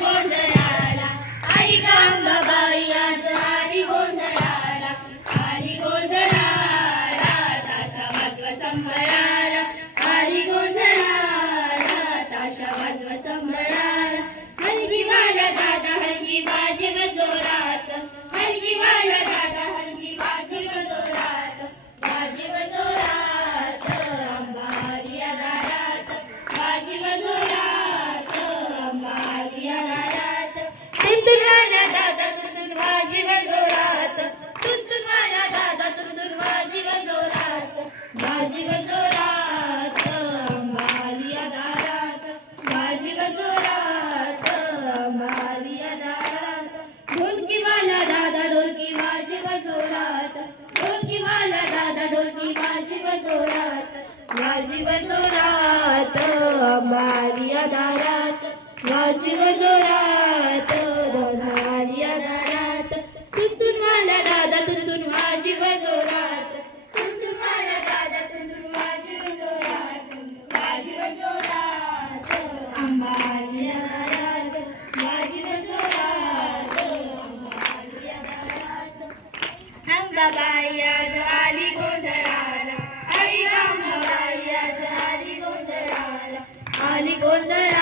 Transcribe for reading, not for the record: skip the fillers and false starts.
गोंधळाला, आई गंगाबाई आज आली गोंधळाला, आली गोंधळाला, ताशा वाजवा संभळाला, आली गोंधळाला, ताशा वाजवा संभळाला. हलगीवाला दादा हलगी वाजव जोरात, हलगीवाला दादा हलगी वाजव जोरात, वाजव जोरात, अंबारिया दारात, वाजव जोरात, अंबारिया दारात. तुंतुनवाला दादा तुंतुन वाजव जोरात, तुंतुनवाला दादा तुंतुन वाजव जोरात, वाजव जोरात, अंबारिया दारात, वाजव जोरात, अंबारिया दारात. ढोलकीवाला दादा ढोलकी वाजव जोरात, ढोलकीवाला दादा ढोलकी वाजव जोरात, वाजव जोरात, अंबारिया दारात, वाजव जोरात, अंबारिया दारात. तुंतुनवाला दादा तुंतुन वाजव जोरात, तुंतुनवाला दादा तुंतुन वाजव जोरात, वाजव जोरात, अंबारिया दारात, वाजव जोरात, अंबारिया दारात. अंबाबाई आज आली गोंधळाला, आई अंबाबाई आज आली गोंधळाला, आली गोंधळाला.